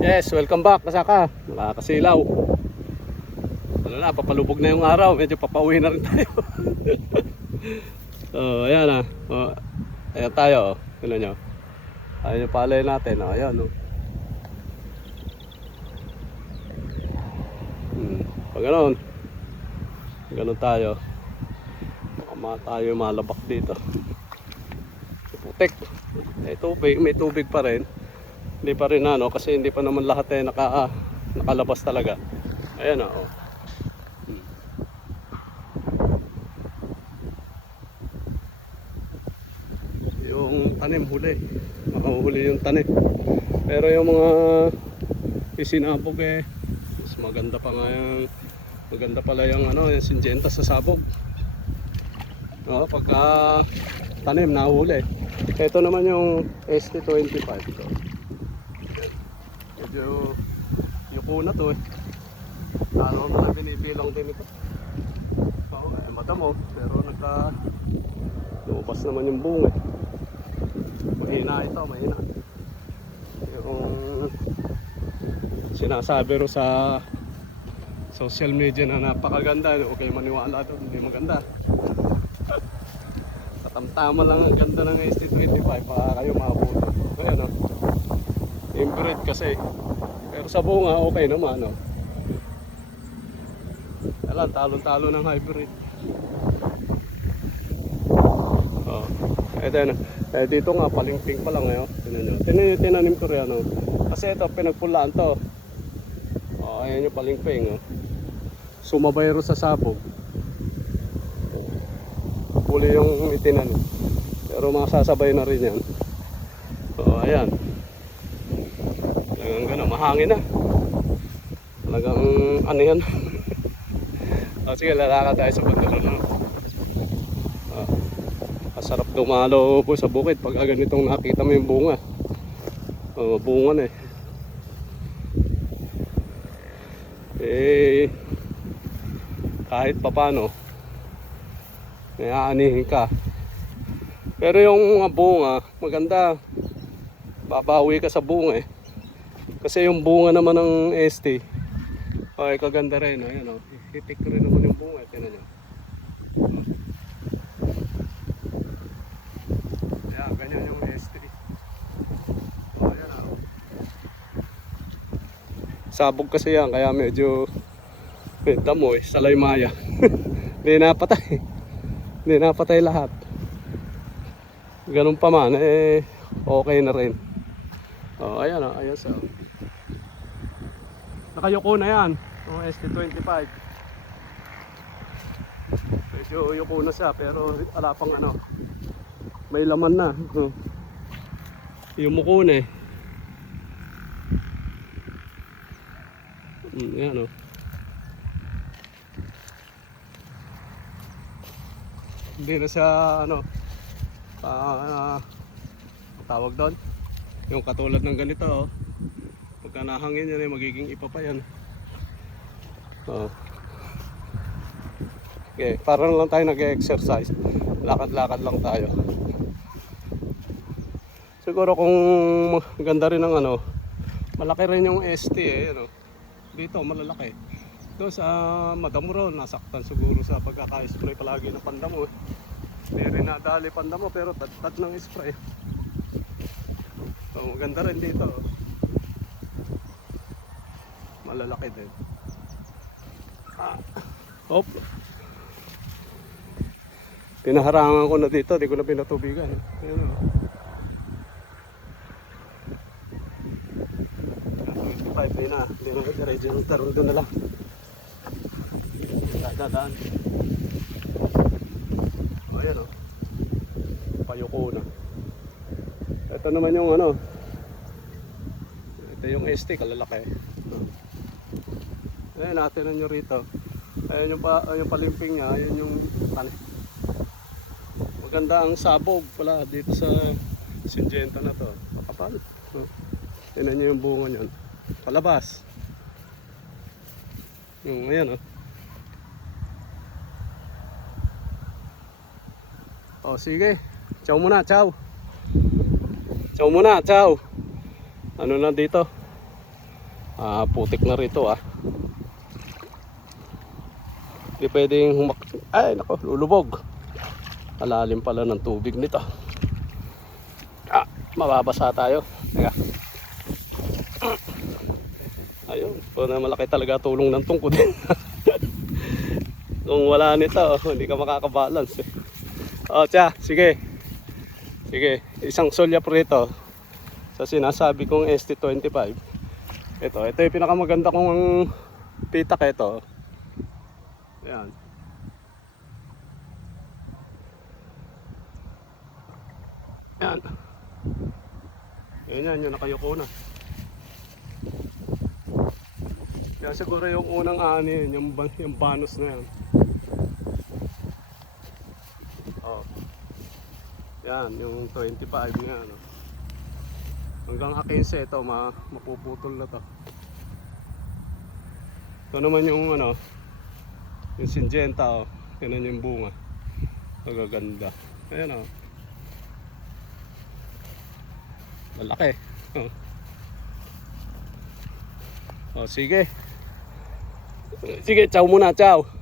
Yes, welcome back kasaka. Nakakasilaw. Ano na, papalubog na yung araw. Medyo papauwi na rin tayo. So, ayan na. Ayan tayo. Tignan nyo. Ayan yung palay natin. Ayan. Pag ganun tayo. Baka tayo malabak dito. Putik. May tubig pa rin. Hindi pa rin kasi hindi pa naman lahat nakalabas talaga. Ayan Yung tanim huli. Makuhuli yung tanim. Pero yung mga isinabog mas maganda pa nga maganda pala yung yung Syngenta sa sabog. Pagka tanim nahuli. Ito naman yung ST25 ito. Medyo yuko na to Araw na lang binibilang din ito. Madamo pero lumabas naman yung bunga. Mahina ito, mahina. Yung sinasabi ro sa social media na napakaganda, okay maniwala doon, hindi maganda. Katamtama lang ang ganda ng ST25 para kayo mabuti. Ayan inbred kasi. Pero sa bunga okay naman Alam, talon-talo ng hybrid. Dito nga palingping pa lang tinanim ko rin kasi ito pinagpulaan to. Ayan yung palingping sumabay ro sa sabog. Huli yung itinanim. Pero masasabay na rin yan. Ayan. Talagang gano'n, mahangin na. Talagang yan. Sige, lalakad tayo sa bandalo Masarap dumalo po sa bukid pag ganitong nakita mo yung bunga. Bunga na kahit papano naanihin ka. Pero yung mga bunga maganda, babawi ka sa bunga kasi yung bunga naman ng ST kaganda rin. Ayan hitik rin naman yung bunga. Tingnan nyo. Ayan, ganyan yung ST. Ayan sabog kasi yan kaya medyo damo salay maya. Hindi napatay lahat. Ganun pa man okay na rin. Ayan ayan nakayuko na yan yung ST25. Medyo yuko na siya pero wala pang may laman na. Yumuko na Ayan hindi na siya tawag doon yung katulad ng ganito pagka nahangin yan magiging ipa pa yan. Okay, parang lang tayo nag-exercise, lakad-lakad lang tayo. Siguro kung ganda rin ng malaki rin yung ST dito malalaki. Doon sa madamo ron, nasaktan siguro sa pagkaka-spray palagi ng pandamo Hindi rin nadali pandamo pero tad ng spray. Maganda rin dito malalaki din. Pinaharangan ko na dito, di ko na pinatubigan. Ayan hindi na diretso ng tarong doon na lang. Dadaan. Ayan payuko na. Ito naman yung ito yung ST kalalaki. Ayan natin nyo rito. Ayan yung palimping niya, ayan yung tanim. Maganda ang sabog pala dito sa Syngenta na to. Makapal. Tingnan nyo yung bunga niyan. Palabas. Yung ayan sige. Ciao muna, ciao. Ciao muna, ciao. Na dito? Putik na rito Hindi pwedeng ay nako, lulubog. Malalim pala ng tubig nito. Mababasa tayo. Teka. Ayun, na malaki talaga tulong ng tungkod. Kung wala nito, hindi ka makakabalance sige. Sige, isang solyap rito sa sinasabi kong ST25. Ito yung pinakamaganda kong pitak ito. Ayan. Ayan. Ayan yung nakayuko na. Kaya siguro yung unang ani yun, yung banos na yan. Yan, yung 25 na yan. Hanggang 15 ito, mapuputol na to. Ito naman yung yung Syngenta Yan yung bunga. Magaganda. Ayan malaki. Sige. Sige, ciao muna, ciao.